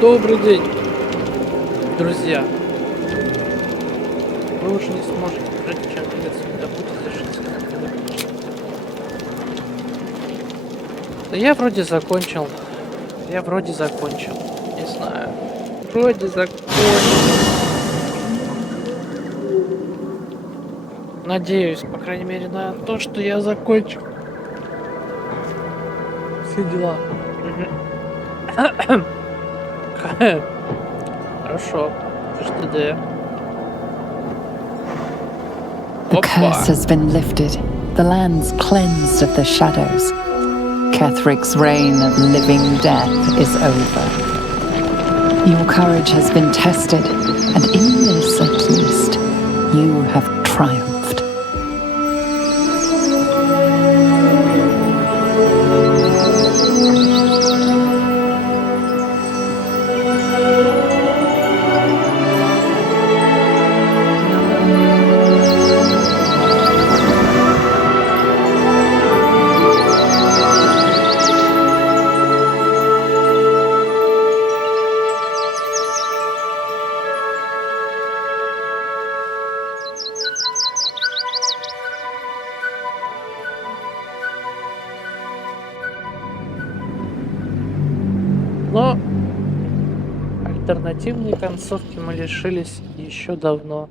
Добрый день, друзья. Вы уже не сможете жить, чем придется будете жить. Да я вроде закончил. Не знаю. Вроде закончил. Надеюсь, по крайней мере, на то, что я закончил. Все дела. Хорошо. ЖД. The curse has been lifted. The land's cleansed of the shadows. Kethric's reign of living death is over. Your courage has been tested, and in this at least, you have triumphed. Но альтернативной концовки мы лишились еще давно.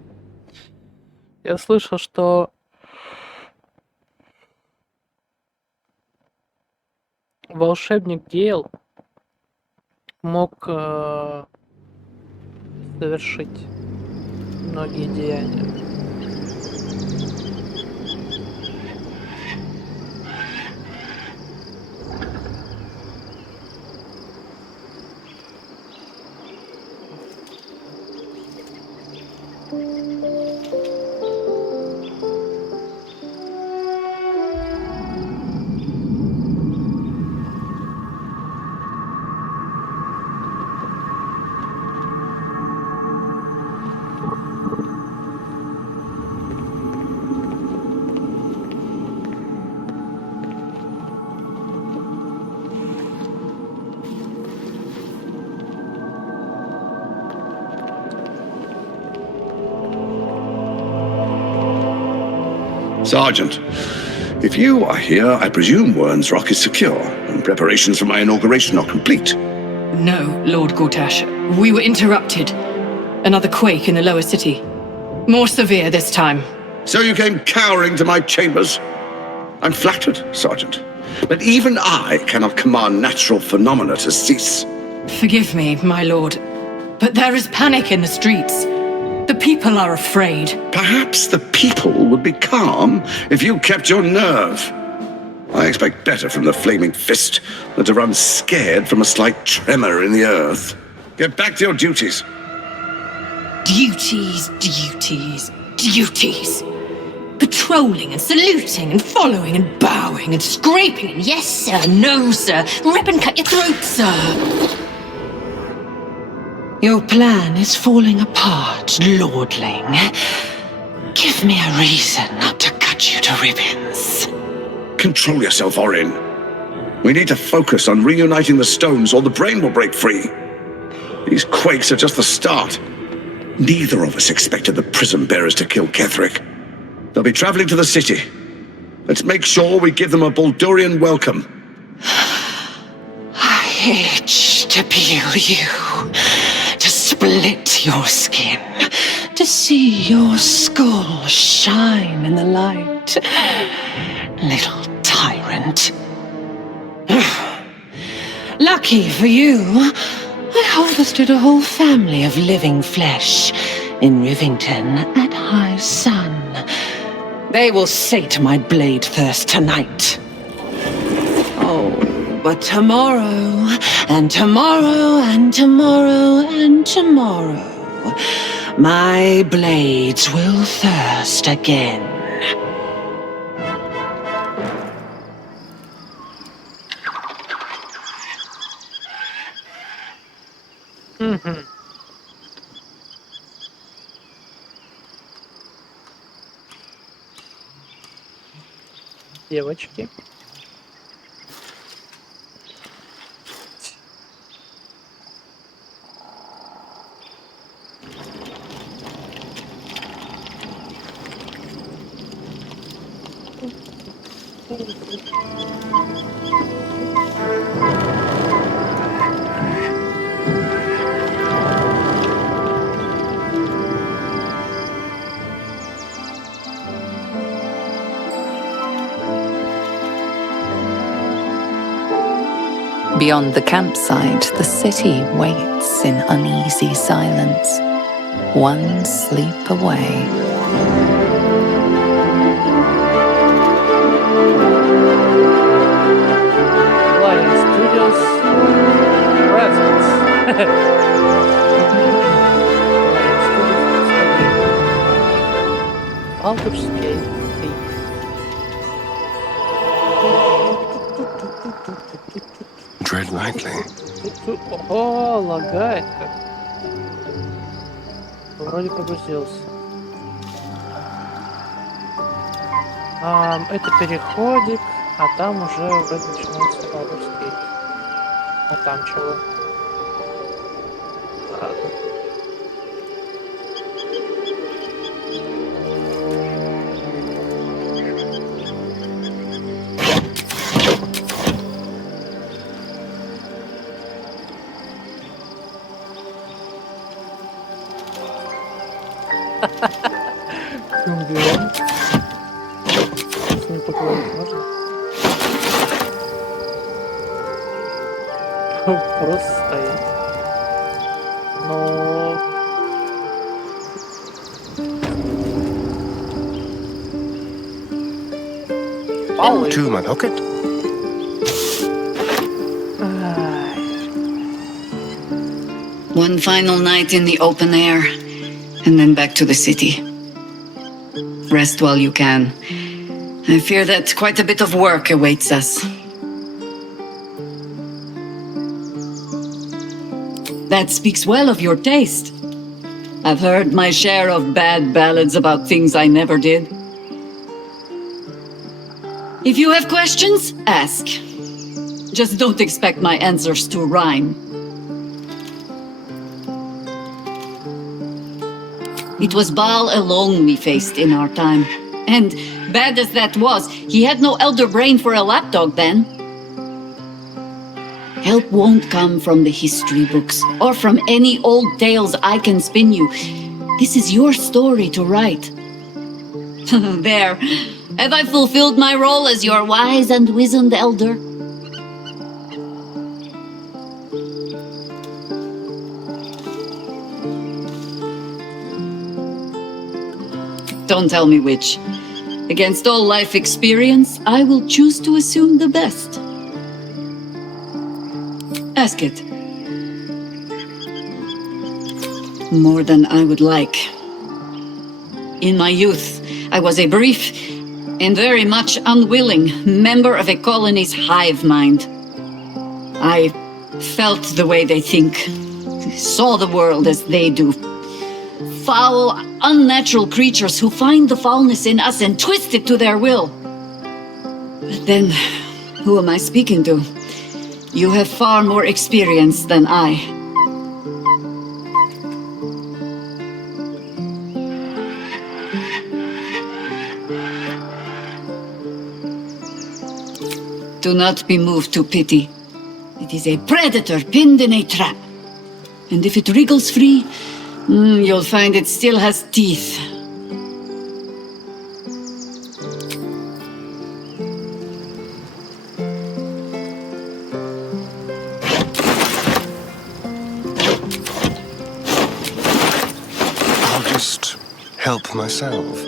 Я слышал, что волшебник Гейл мог совершить многие деяния. Sergeant, if you are here, I presume Wern's Rock is secure, and preparations for my inauguration are complete. No, Lord Gortash. We were interrupted. Another quake in the lower city. More severe this time. So you came cowering to my chambers? I'm flattered, Sergeant. But even I cannot command natural phenomena to cease. Forgive me, my lord, but there is panic in the streets. The people are afraid. Perhaps the people would be calm if you kept your nerve. I expect better from the flaming fist than to run scared from a slight tremor in the earth. Get back to your duties. Duties, duties, duties. Patrolling and saluting and following and bowing and scraping and yes sir, no sir, rip and cut your throat, sir. Your plan is falling apart, lordling. Give me a reason not to cut you to ribbons. Control yourself, Orin. We need to focus on reuniting the stones or the brain will break free. These quakes are just the start. Neither of us expected the prison bearers to kill Ketheric. They'll be traveling to the city. Let's make sure we give them a Baldurian welcome. I itch to peel you, to split your skin, to see your skull shine in the light. Little tyrant. Lucky for you, I harvested a whole family of living flesh in Rivington at high sun. They will sate my blade thirst tonight. Oh, but tomorrow, and tomorrow, and tomorrow, and tomorrow, my blades will thirst again. Девочки. Beyond the campsite, the city waits in uneasy silence, one sleep away. Lion Studios presents. Baldur's Gate 3. Tread lightly. О, лагает как. Вроде погрузился. Это переходик, а там уже вроде начинается Baldur's Gate. А там чего? Ладно. Убиваем. С ним поговорить можно? Просто стоит. Но... Палы. To my pocket. One final night in the open air, and then back to the city. Rest while you can. I fear that quite a bit of work awaits us. That speaks well of your taste. I've heard my share of bad ballads about things I never did. If you have questions, ask. Just don't expect my answers to rhyme. It was Baal alone we faced in our time. And bad as that was, he had no elder brain for a lapdog then. Help won't come from the history books or from any old tales I can spin you. This is your story to write. There. Have I fulfilled my role as your wise and wizened elder? Don't tell me which. Against all life experience, I will choose to assume the best. Ask it. More than I would like. In my youth, I was a brief and very much unwilling member of a colony's hive mind. I felt the way they think, saw the world as they do. Foul, unnatural creatures who find the foulness in us and twist it to their will. But then, who am I speaking to? You have far more experience than I. Do not be moved to pity. It is a predator pinned in a trap. And if it wriggles free, you'll find it still has teeth. I'll just help myself.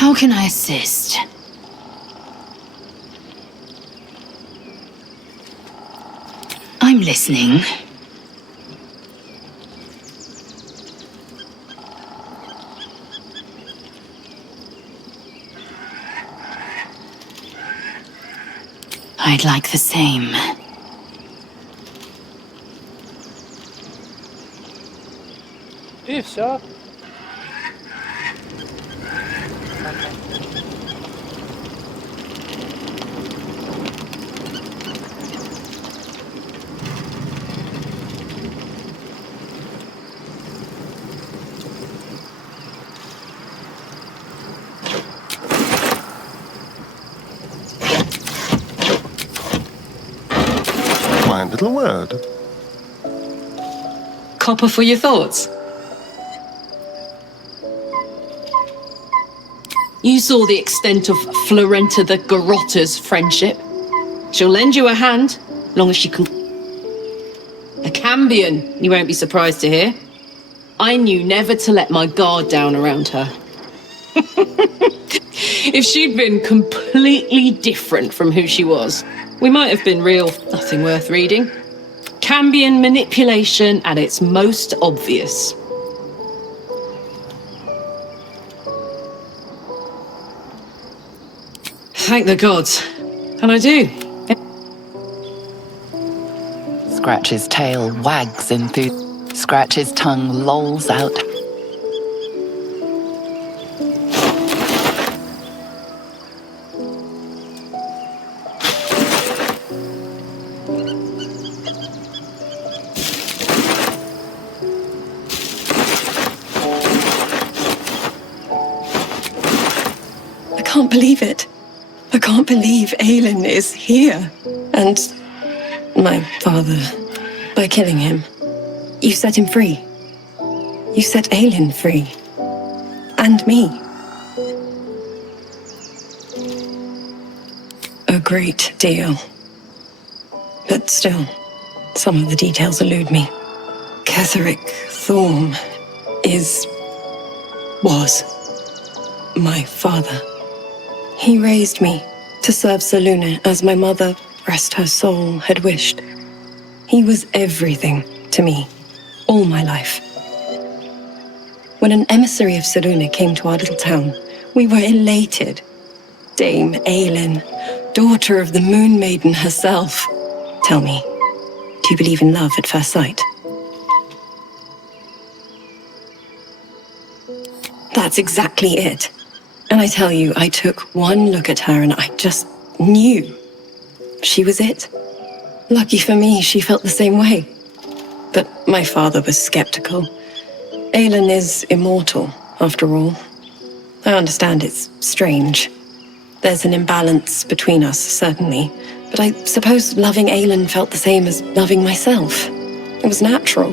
How can I assist? I'm listening. I'd like the same. И все. My little word. Copper for your thoughts. You saw the extent of Florenta the Garrotta's friendship. She'll lend you a hand, long as she can. A Cambion, you won't be surprised to hear. I knew never to let my guard down around her. If she'd been completely different from who she was, we might have been real nothing worth reading. Cambion manipulation at its most obvious. Thank the gods. And I do. Scratch's tail wags Scratch's tongue lolls out. I can't believe it. I can't believe Aelin is here. And my father, by killing him, you set him free. You set Aelin free. And me. A great deal. But still, some of the details elude me. Ketheric Thorm was my father. He raised me to serve Selûne as my mother, rest her soul, had wished. He was everything to me, all my life. When an emissary of Selûne came to our little town, we were elated. Dame Aelin, daughter of the Moon Maiden herself. Tell me, do you believe in love at first sight? That's exactly it. And I tell you, I took one look at her and I just knew she was it. Lucky for me, she felt the same way. But my father was skeptical. Aelin is immortal, after all. I understand it's strange. There's an imbalance between us, certainly. But I suppose loving Aelin felt the same as loving myself. It was natural.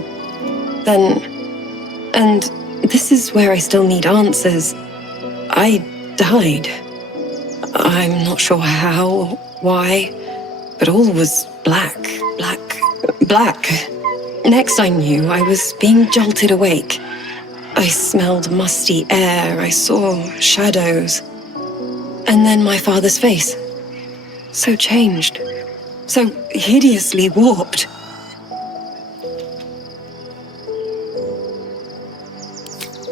And this is where I still need answers. I died. I'm not sure how, why, but all was black. Next I knew, I was being jolted awake. I smelled musty air, I saw shadows. And then my father's face. So changed. So hideously warped.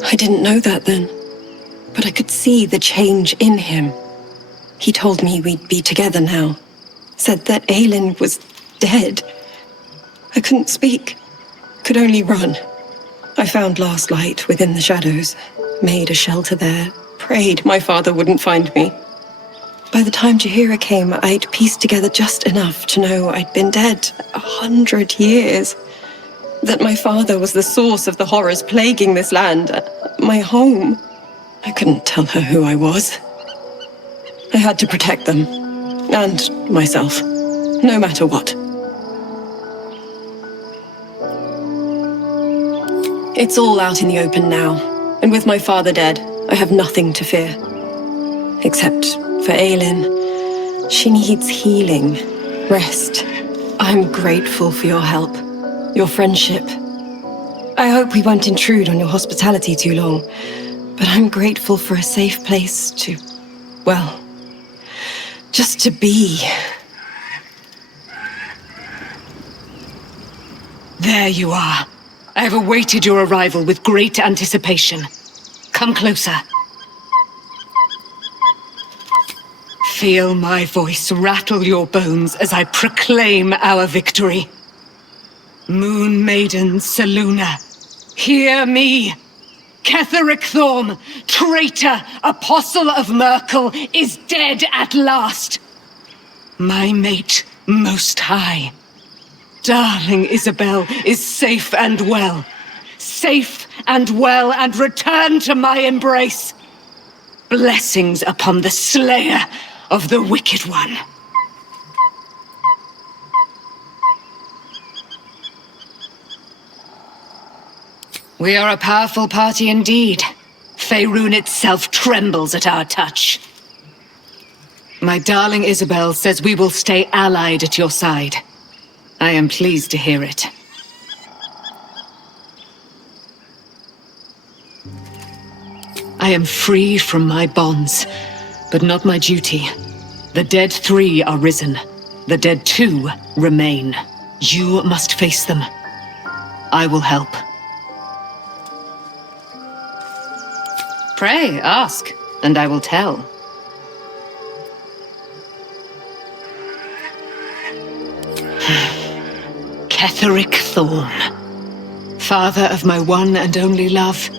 I didn't know that then. But I could see the change in him. He told me we'd be together now. Said that Aelin was dead. I couldn't speak. Could only run. I found last light within the shadows. Made a shelter there. Prayed my father wouldn't find me. By the time Jaheira came, I'd pieced together just enough to know I'd been dead 100 years. That my father was the source of the horrors plaguing this land. My home. I couldn't tell her who I was. I had to protect them. And myself. No matter what. It's all out in the open now. And with my father dead, I have nothing to fear. Except for Aelin. She needs healing. Rest. I'm grateful for your help. Your friendship. I hope we won't intrude on your hospitality too long. But I'm grateful for a safe place to, well, just to be. There you are. I have awaited your arrival with great anticipation. Come closer. Feel my voice rattle your bones as I proclaim our victory. Moon Maiden Selûne, hear me! Ketheric Thorm, traitor, apostle of Merkel, is dead at last. My mate, Most High. Darling Isabel is safe and well. Safe and well, and returned to my embrace. Blessings upon the slayer of the Wicked One. We are a powerful party indeed. Faerun itself trembles at our touch. My darling Isabel says we will stay allied at your side. I am pleased to hear it. I am free from my bonds, but not my duty. The dead 3 are risen. The dead 2 remain. You must face them. I will help. Pray, ask, and I will tell. Ketheric Thorm, father of my one and only love,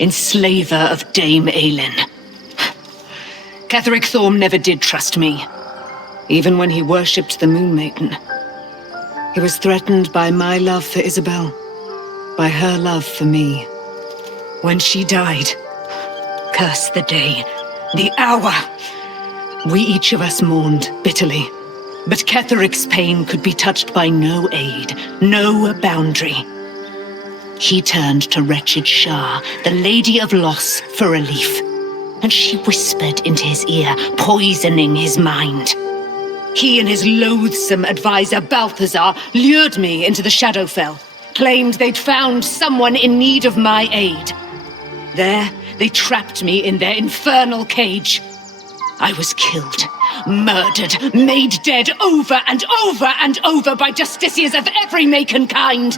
enslaver of Dame Aelin. Ketheric Thorm never did trust me, even when he worshipped the Moon Maiden. He was threatened by my love for Isabel, by her love for me. When she died, curse the day, the hour, we each of us mourned bitterly. But Ketheric's pain could be touched by no aid, no boundary. He turned to wretched Shah, the Lady of Loss, for relief. And she whispered into his ear, poisoning his mind. He and his loathsome advisor Balthazar lured me into the Shadowfell, claimed they'd found someone in need of my aid. There, they trapped me in their infernal cage. I was killed, murdered, made dead over and over and over by justiciars of every make and kind.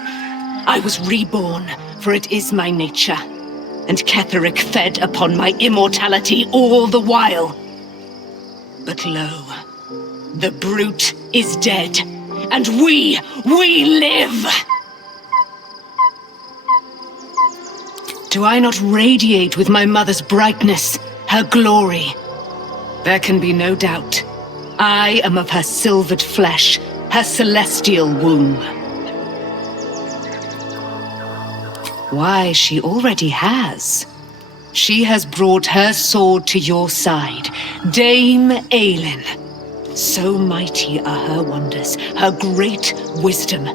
I was reborn, for it is my nature, and Ketheric fed upon my immortality all the while. But lo, the brute is dead, and we live! Do I not radiate with my mother's brightness, her glory? There can be no doubt. I am of her silvered flesh, her celestial womb. Why, she already has. She has brought her sword to your side, Dame Aelin. So mighty are her wonders, her great wisdom.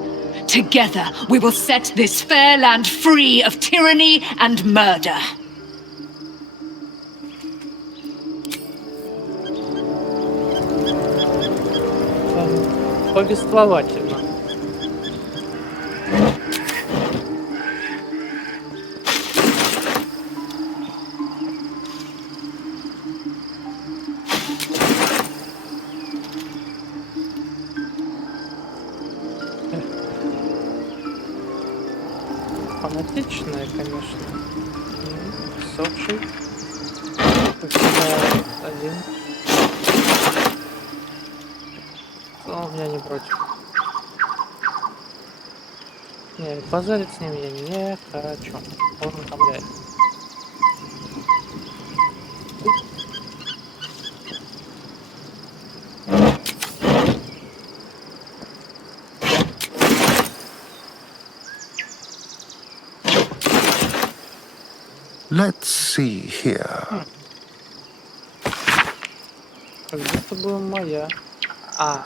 Together we will set this fair land free of tyranny and murder. Повествовательно. Фанатичная, конечно. Сохший. Один. Он у меня не против. Не, базарить с ним я не хочу. Он утомляет. Let's see here. Как будто бы моя. А.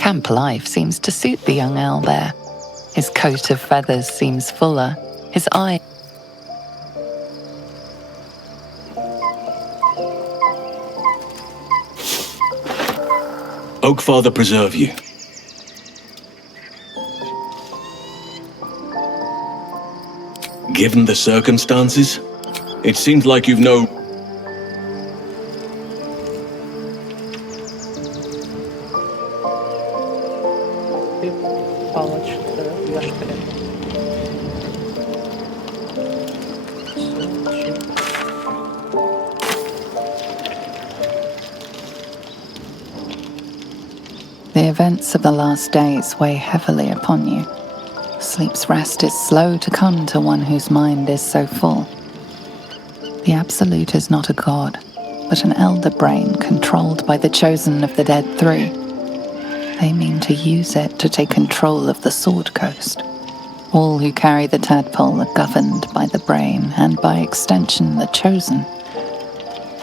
Camp life seems to suit the young owlbear. His coat of feathers seems fuller, his eye... Oakfather preserve you. Given the circumstances, it seems like you've no... The events of the last days weigh heavily upon you. Sleep's rest is slow to come to one whose mind is so full. The Absolute is not a god, but an elder brain controlled by the chosen of the Dead Three. They mean to use it to take control of the Sword Coast. All who carry the tadpole are governed by the brain, and by extension the chosen.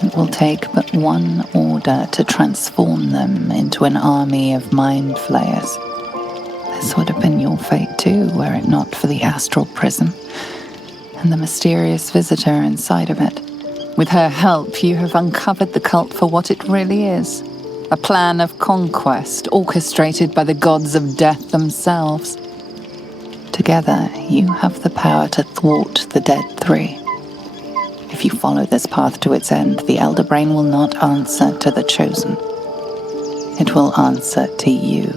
It will take but one order to transform them into an army of mind flayers. This would have been your fate too, were it not for the astral prison and the mysterious visitor inside of it. With her help, you have uncovered the cult for what it really is. A plan of conquest orchestrated by the gods of death themselves. Together, you have the power to thwart the Dead Three. If you follow this path to its end, the Elder Brain will not answer to the Chosen. It will answer to you.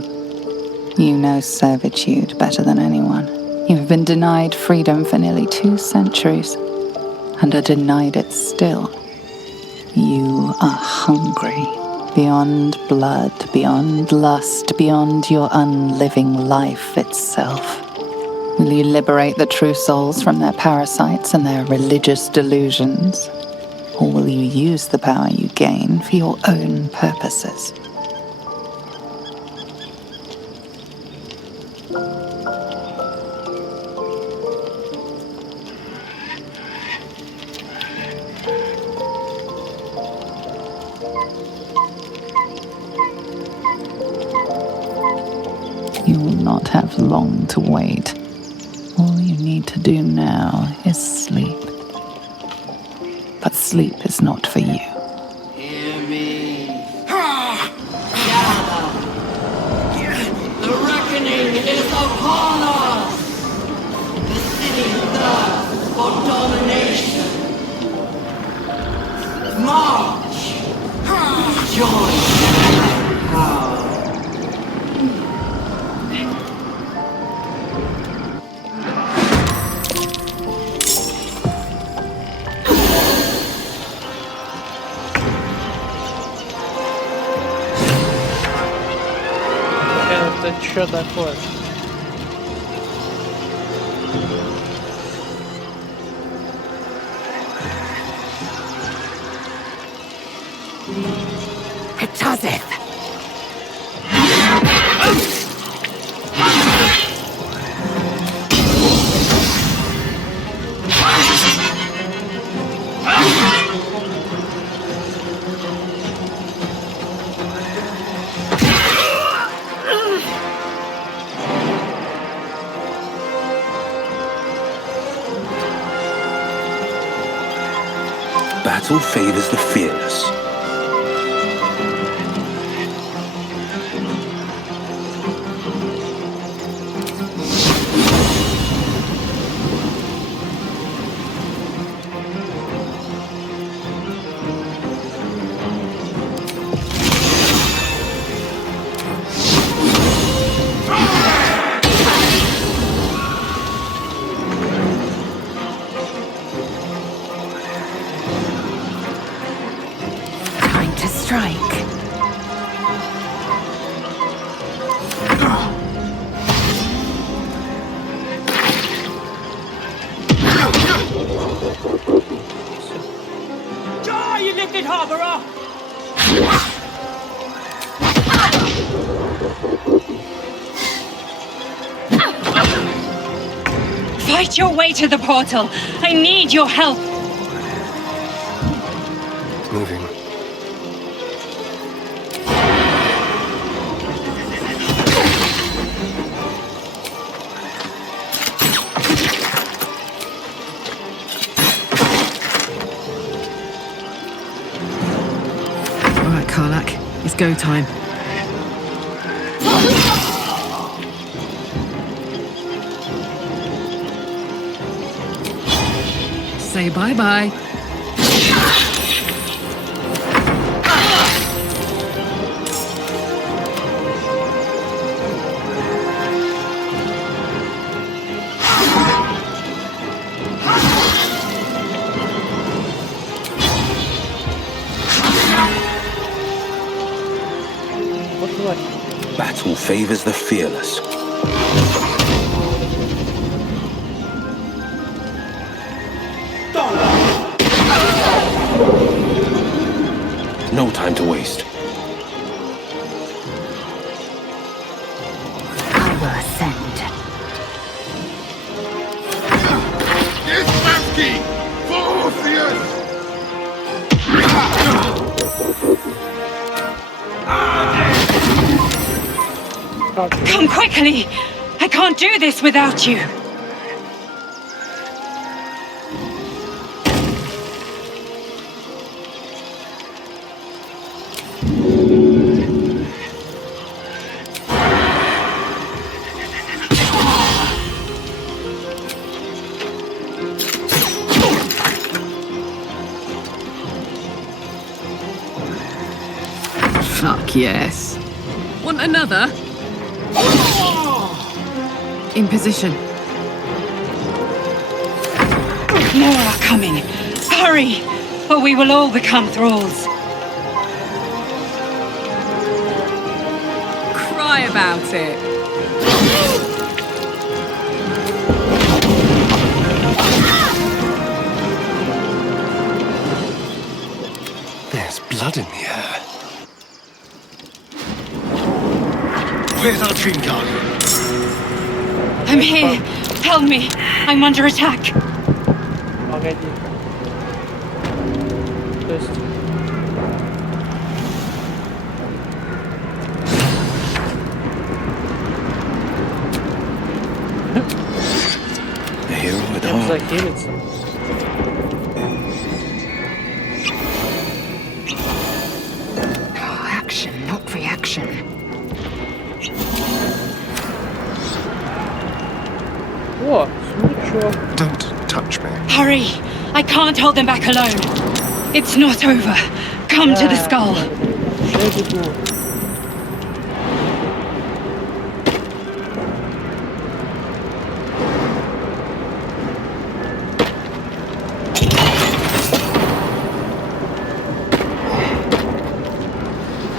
You know servitude better than anyone. You have been denied freedom for nearly 2 centuries, and are denied it still. You are hungry, beyond blood, beyond lust, beyond your unliving life itself. Will you liberate the true souls from their parasites and their religious delusions? Or will you use the power you gain for your own purposes? You will not have long to wait. All you need to do now is sleep. But sleep is not for you. Hear me. Gather. The reckoning is upon us. The city thirsts for domination. March. Join power. Это что такое? Battle favors the fearless. Fight your way to the portal. I need your help. Moving. Karlak. It's go time. Say bye-bye. Battle favors the fearless. No time to waste. I will ascend. Come quickly! I can't do this without you! Fuck yes. Want another? In position. More are coming. Hurry, or we will all become thralls. Cry about it. There's blood in the air. Where's our dream guardian? I'm here. Help me. I'm under attack. Погоди. То есть... The hero at Чем heart. захилиться? Action, not reaction. О, смычок. Don't touch me. Hurry. I can't hold them back alone. It's not over. Come to the skull. Уже бегу.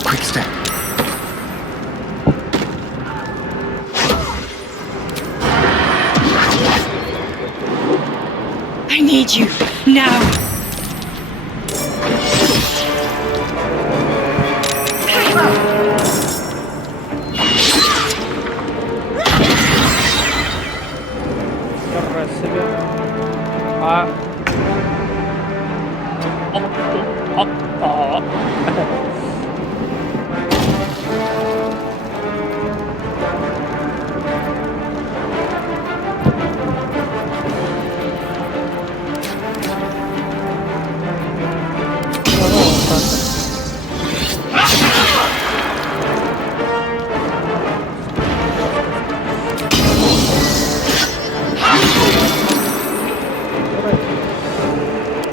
Quick step. I need you. Now. Хера себе. А...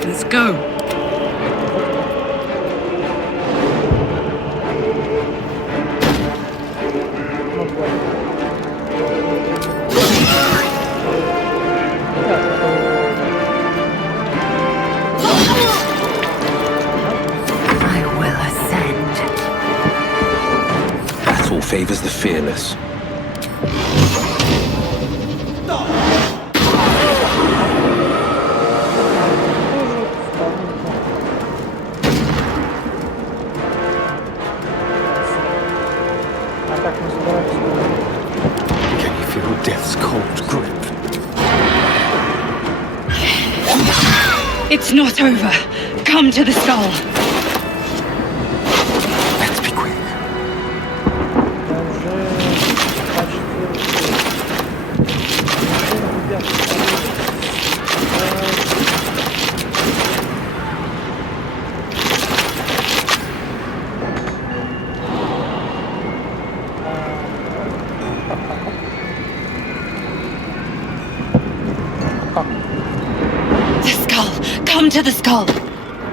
Let's go. I will ascend. Battle favors the fearless. А как мы забираемся? Can you feel death's cold grip? It's not over. Come to the skull. Let's be quick. Я уже почти... Ребята, The skull! Come to the skull!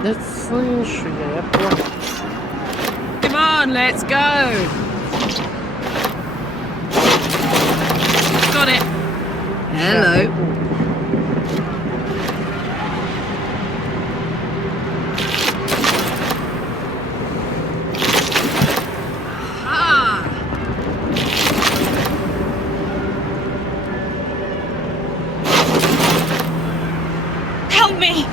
Да слышу я понял. Come on, let's go. Got it. Hello. Help me!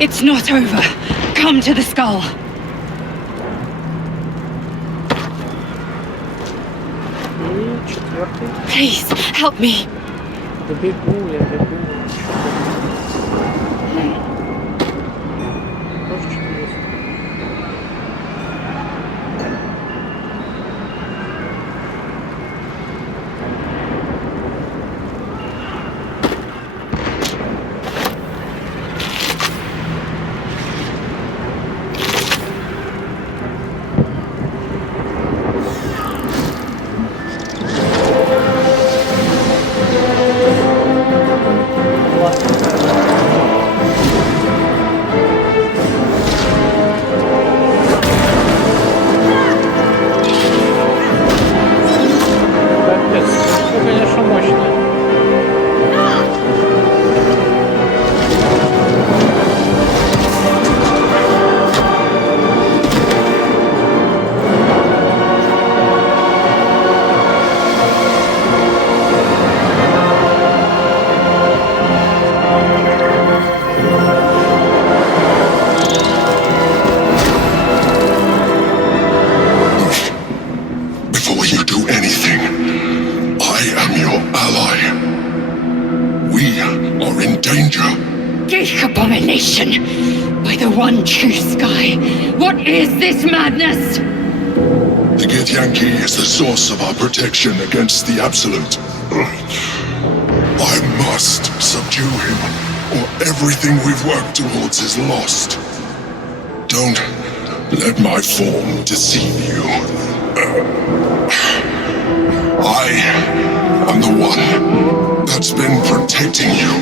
It's not over. Come to the skull. И четвертый. Please, help me. Да бегу я, бегу. Тоже что-то есть. Капец, ну, конечно, мощно. Before you do anything, I am your ally. We are in danger. Geek abomination! By the one true sky, what is this madness? The Githyanki is the source of our protection against the Absolute. I must subdue him, or everything we've worked towards is lost. Don't let my form deceive you. I am the one that's been protecting you.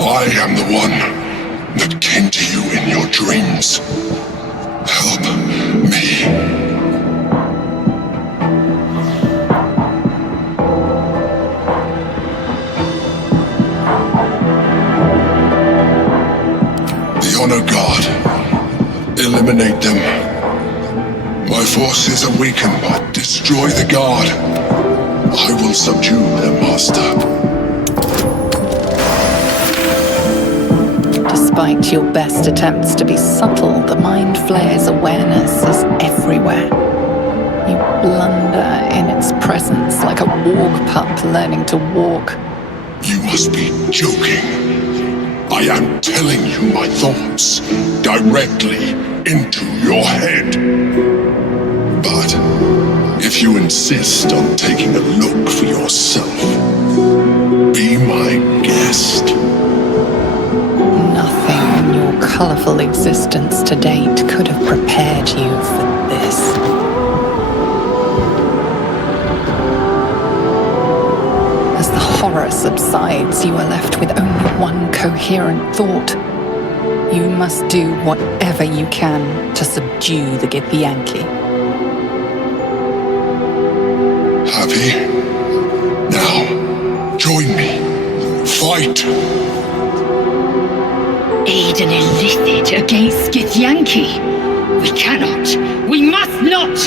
I am the one that came to you in your dreams. Help me. The Honor God. Eliminate them. My forces are weakened, but destroy the Guard. I will subdue their master. Despite your best attempts to be subtle, the Mind Flayer's awareness is everywhere. You blunder in its presence like a warg pup learning to walk. You must be joking. I am telling you my thoughts directly into your head. But if you insist on taking a look for yourself, be my guest. Nothing in your colourful existence to date could have prepared you for this. As the horror subsides, you are left with only one coherent thought. You must do whatever you can to subdue the Githyanki. Happy? Now, join me. Fight! Aid an illicit against Githyanki. We cannot. We must not.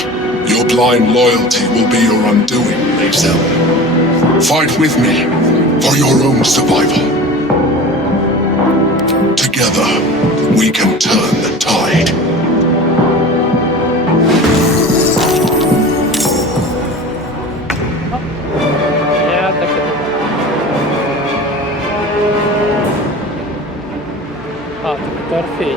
Your blind loyalty will be your undoing, Maisel. Fight with me for your own survival. Together, we can turn the tide. Я так и думал. А, так это Орфей.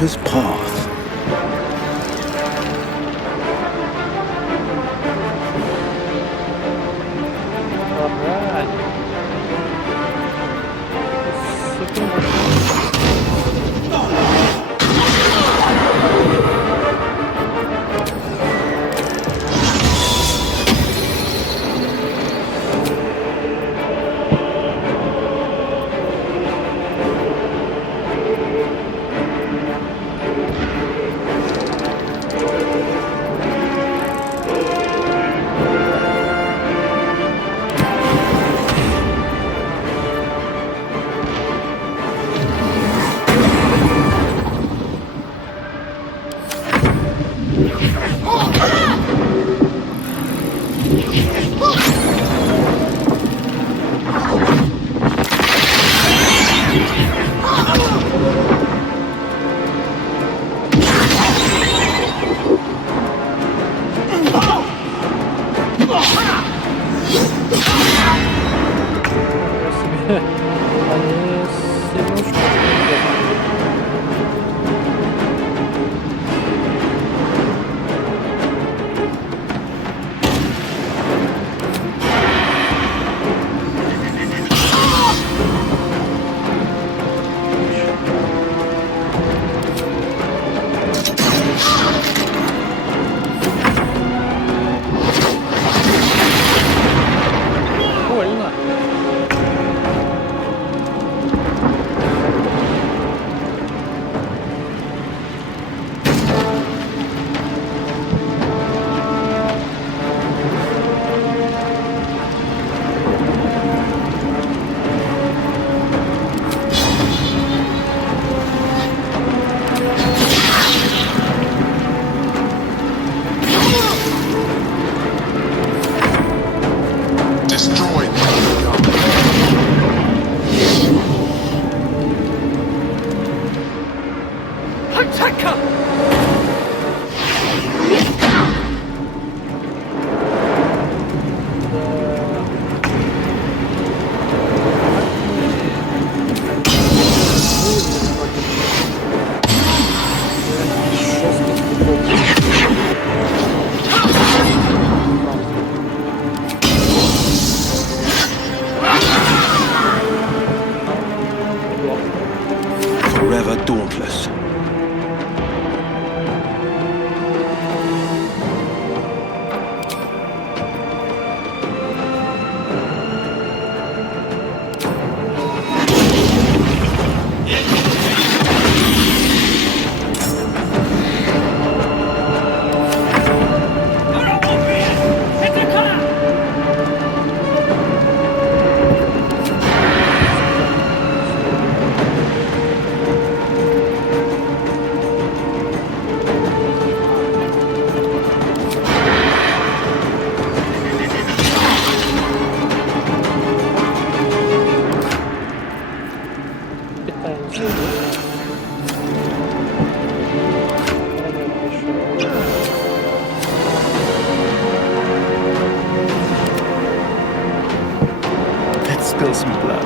victor's path. Spill some blood.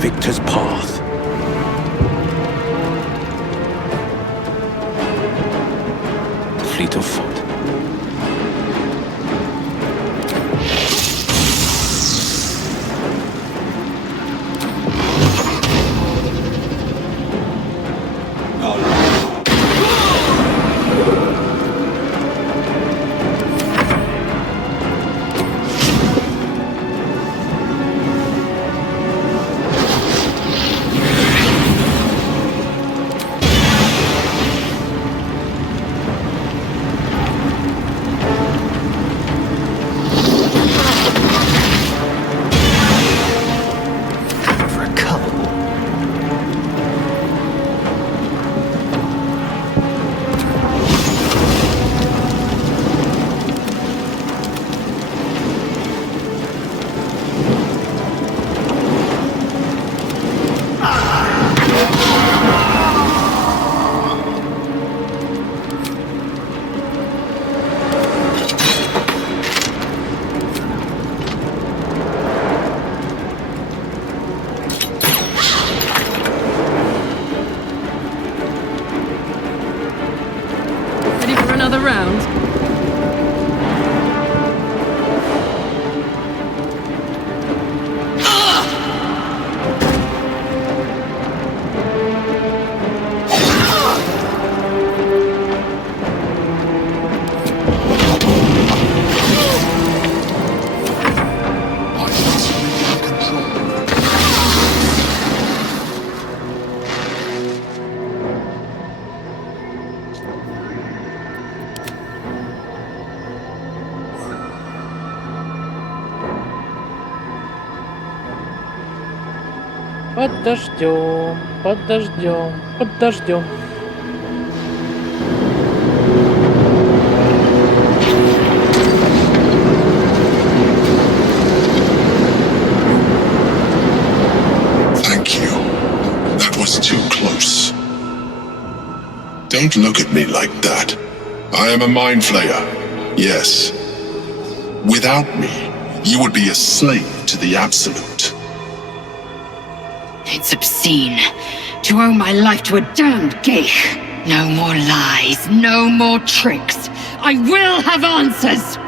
Victor's path. Fleet of foot. another round? Подождем, подождем, подождем. Thank you. That was too close. Don't look at me like that. I am a mind flayer. Yes. Without me, you would be a slave to the Absolute. It's obscene to owe my life to a damned geek. No more lies, no more tricks. I will have answers!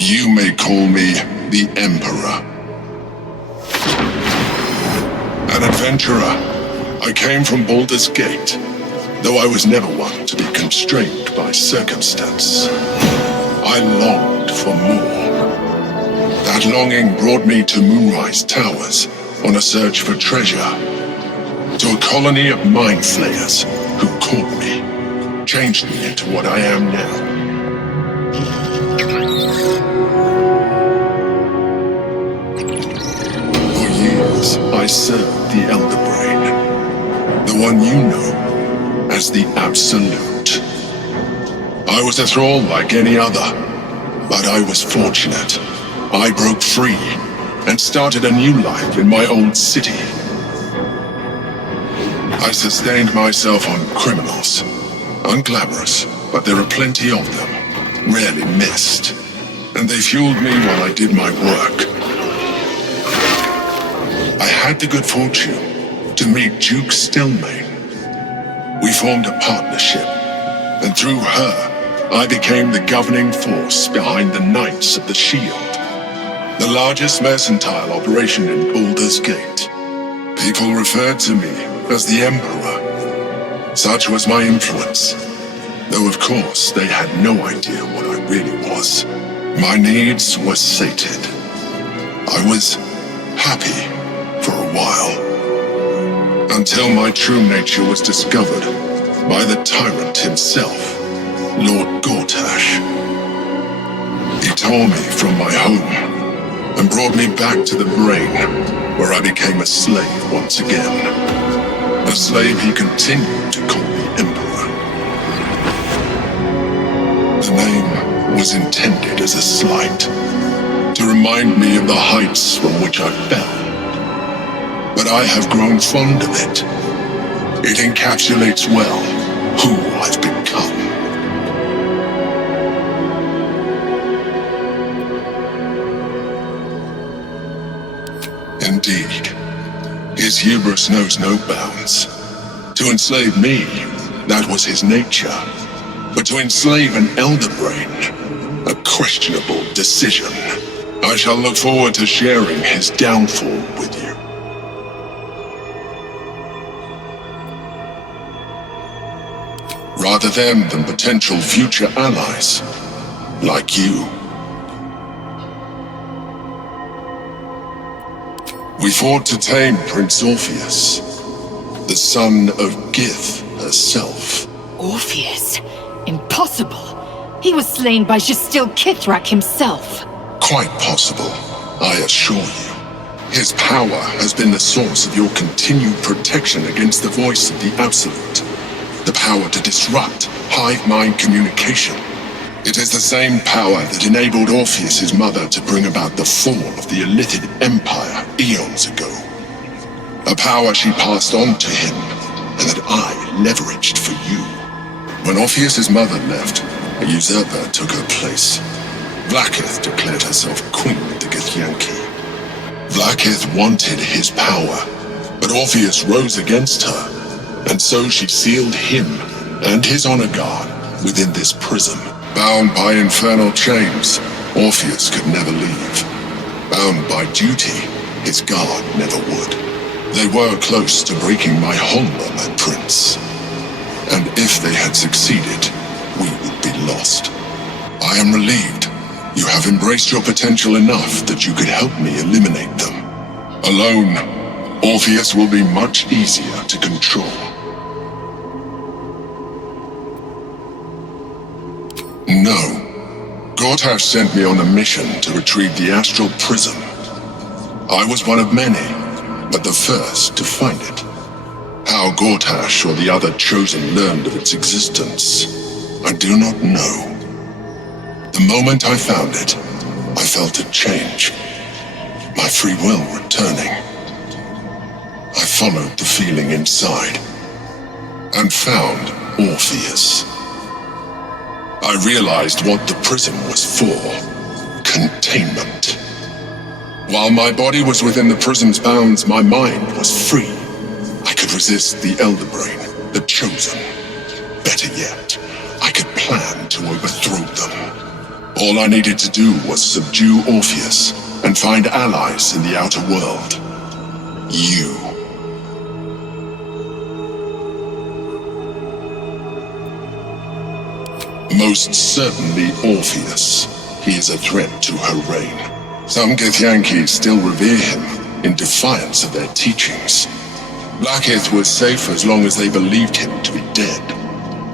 You may call me the Emperor. An adventurer. I came from Baldur's Gate, though I was never one to be constrained by circumstance. I longed for more. That longing brought me to Moonrise Towers on a search for treasure. To a colony of mind flayers who caught me, changed me into what I am now. For years, I served the Elder Brain, the one you know as the Absolute. I was a thrall like any other, but I was fortunate. I broke free and started a new life in my old city. I sustained myself on criminals. Unglamorous, but there are plenty of them, rarely missed. And they fueled me while I did my work. I had the good fortune to meet Duke Stelmane. We formed a partnership, and through her, I became the governing force behind the Knights of the Shield. The largest mercantile operation in Baldur's Gate. People referred to me as the Emperor. Such was my influence. Though of course they had no idea what I really was. My needs were sated. I was happy for a while. Until my true nature was discovered by the tyrant himself, Lord Gortash. He tore me from my home and brought me back to the Brain, where I became a slave once again. A slave he continued to call me Emperor. The name was intended as a slight, to remind me of the heights from which I fell. But I have grown fond of it. It encapsulates well who I've become. Indeed, his hubris knows no bounds. To enslave me, that was his nature. But to enslave an Elder Brain, a questionable decision. I shall look forward to sharing his downfall with you. Rather than potential future allies, like you. We fought to tame Prince Orpheus, the son of Gith herself. Orpheus? Impossible. He was slain by Justil Kithrak himself. Quite possible, I assure you. His power has been the source of your continued protection against the voice of the Absolute. The power to disrupt hive mind communication. It is the same power that enabled Orpheus's mother to bring about the fall of the Illithid Empire eons ago. A power she passed on to him, and that I leveraged for you. When Orpheus's mother left, a usurper took her place. Vlaakith declared herself queen of the Githyanki. Vlaakith wanted his power, but Orpheus rose against her, And so she sealed him and his honor guard within this prison. Bound by infernal chains, Orpheus could never leave. Bound by duty, his guard never would. They were close to breaking my hold on that prince. And if they had succeeded, we would be lost. I am relieved. You have embraced your potential enough that you could help me eliminate them. Alone, Orpheus will be much easier to control. No. Gortash sent me on a mission to retrieve the astral prism. I was one of many, but the first to find it. How Gortash or the other chosen learned of its existence, I do not know. The moment I found it, I felt it change. My free will returning. I followed the feeling inside, and found Orpheus. I realized what the prism was for. Containment. While my body was within the prism's bounds, my mind was free. I could resist the Elder Brain, the Chosen. Better yet, I could plan to overthrow them. All I needed to do was subdue Orpheus and find allies in the outer world. You. Most certainly Orpheus. He is a threat to her reign. Some Githyanki still revere him in defiance of their teachings. Blackith was safe as long as they believed him to be dead.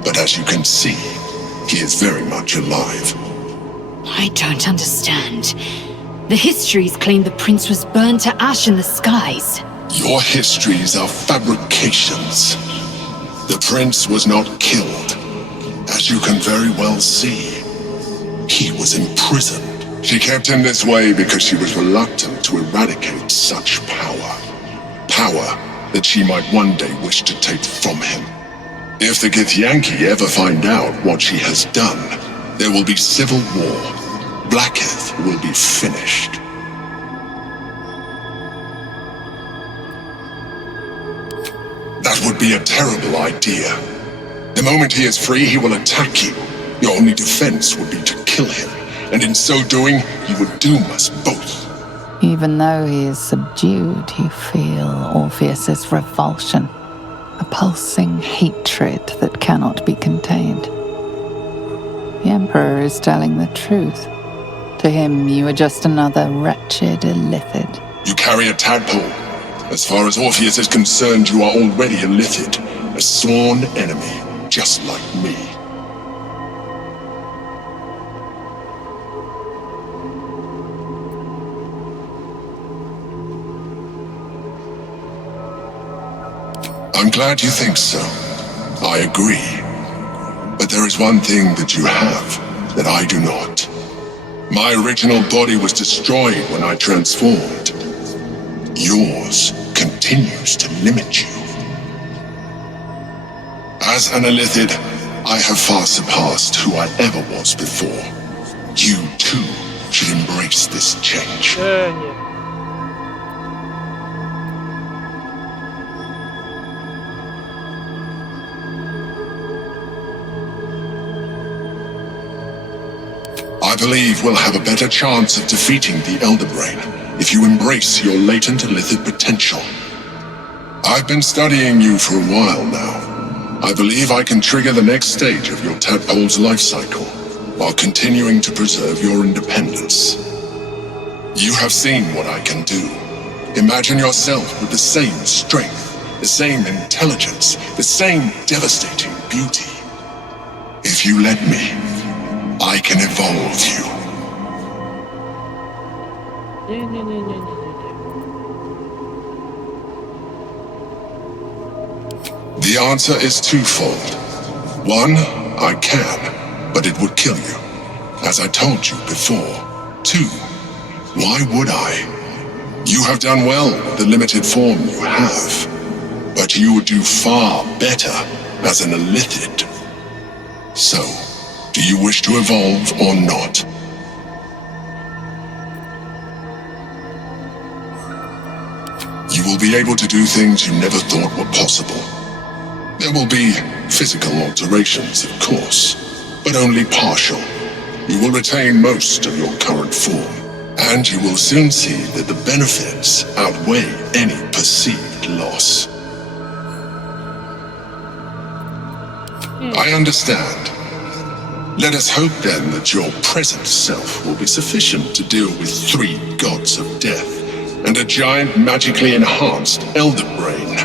But as you can see, he is very much alive. I don't understand. The histories claim the prince was burned to ash in the skies. Your histories are fabrications. The prince was not killed. As you can very well see, he was imprisoned. She kept him this way because she was reluctant to eradicate such power. Power that she might one day wish to take from him. If the Githyanki ever find out what she has done, there will be civil war. Blackith will be finished. That would be a terrible idea. The moment he is free, he will attack you. Your only defense would be to kill him, and in so doing, he would doom us both. Even though he is subdued, you feel Orpheus's revulsion, a pulsing hatred that cannot be contained. The Emperor is telling the truth. To him, you are just another wretched illithid. You carry a tadpole. As far as Orpheus is concerned, you are already illithid, a sworn enemy, just like me. I'm glad you think so. I agree. But there is one thing that you have that I do not. My original body was destroyed when I transformed. Yours continues to limit you. As an illithid, I have far surpassed who I ever was before. You, too, should embrace this change. I believe we'll have a better chance of defeating the Elder Brain if you embrace your latent illithid potential. I've been studying you for a while now. I believe I can trigger the next stage of your tadpole's life cycle, while continuing to preserve your independence. You have seen what I can do. Imagine yourself with the same strength, the same intelligence, the same devastating beauty. If you let me, I can evolve you. The answer is twofold. One, I can, but it would kill you, as I told you before. Two, why would I? You have done well with the limited form you have, but you would do far better as an illithid. So, do you wish to evolve or not? You will be able to do things you never thought were possible. will be physical alterations, of course, but only partial. You will retain most of your current form, and you will soon see that the benefits outweigh any perceived loss. I understand. Let us hope then that your present self will be sufficient to deal with 3 gods of death and a giant magically enhanced elder brain.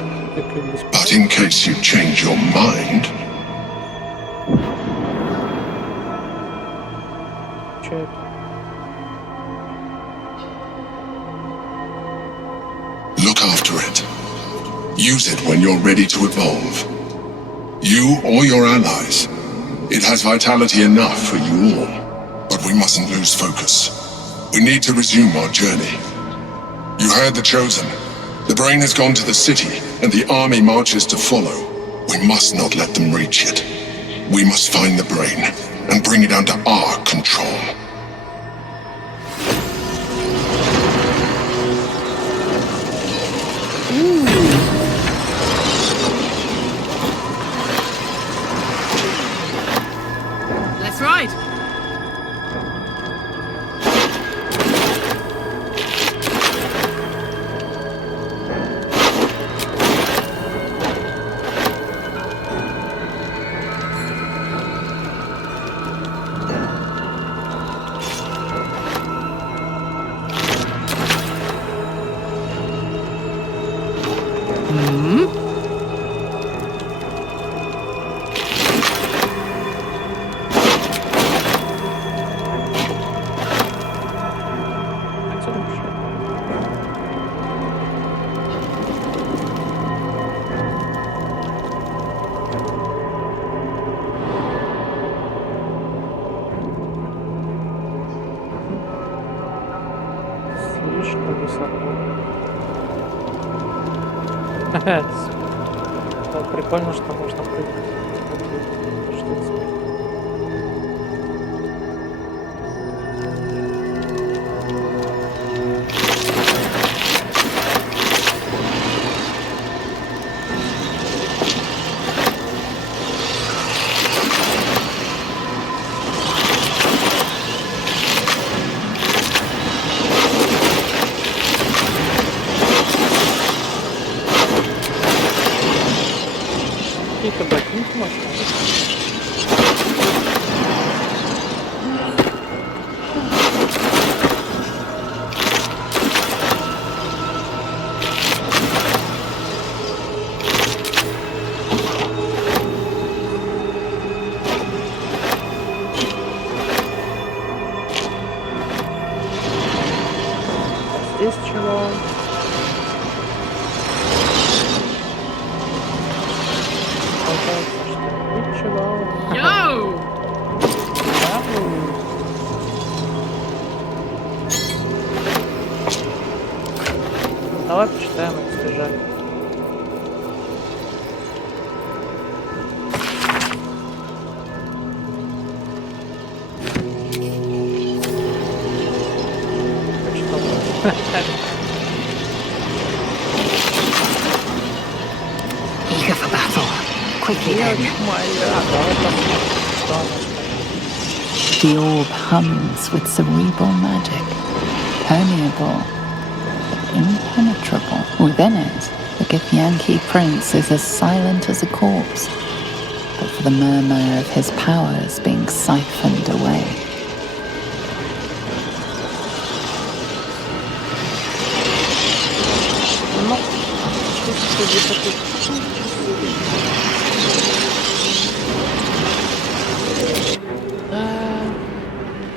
But in case you change your mind... Look after it. Use it when you're ready to evolve. You or your allies. It has vitality enough for you all. But we mustn't lose focus. We need to resume our journey. You heard the Chosen. The brain has gone to the city, and the army marches to follow. We must not let them reach it. We must find the brain, and bring it under our control. Let's ride. Слишком высоко. Это прикольно, что можно прыгать. Штуки. Какие-то ботинки можно. Здесь чего? Yo! Давай почитаем это содержание. Eager for battle. Quickly then. The orb hums with cerebral magic. Permeable, but impenetrable. Within it, the Githyanki prince is as silent as a corpse, but for the murmur of his powers being siphoned away.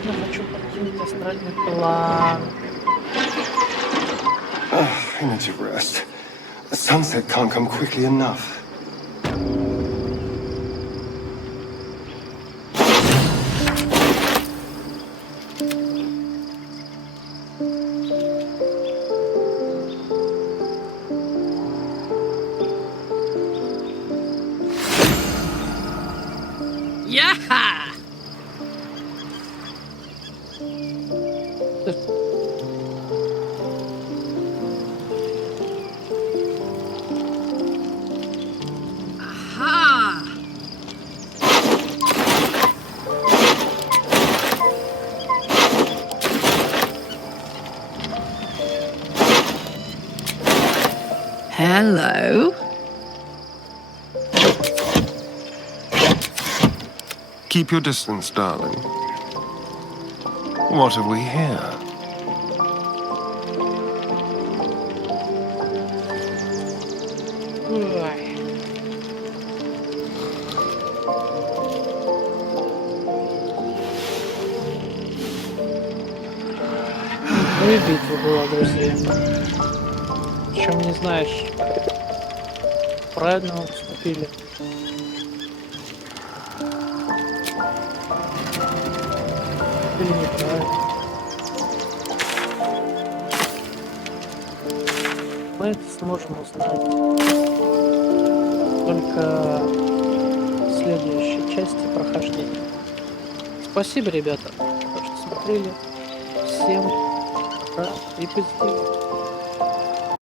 Я хочу покинуть астральный план. I need to rest. The sunset can't come quickly enough. Yeah! Aha! Keep your distance, darling. What have we here? Ну и битва была, друзья. Причем не знаешь, правильно мы поступили. Или неправильно. Мы это сможем узнать только в следующей части прохождения. Спасибо, ребята, что смотрели. Всем пока и позитив.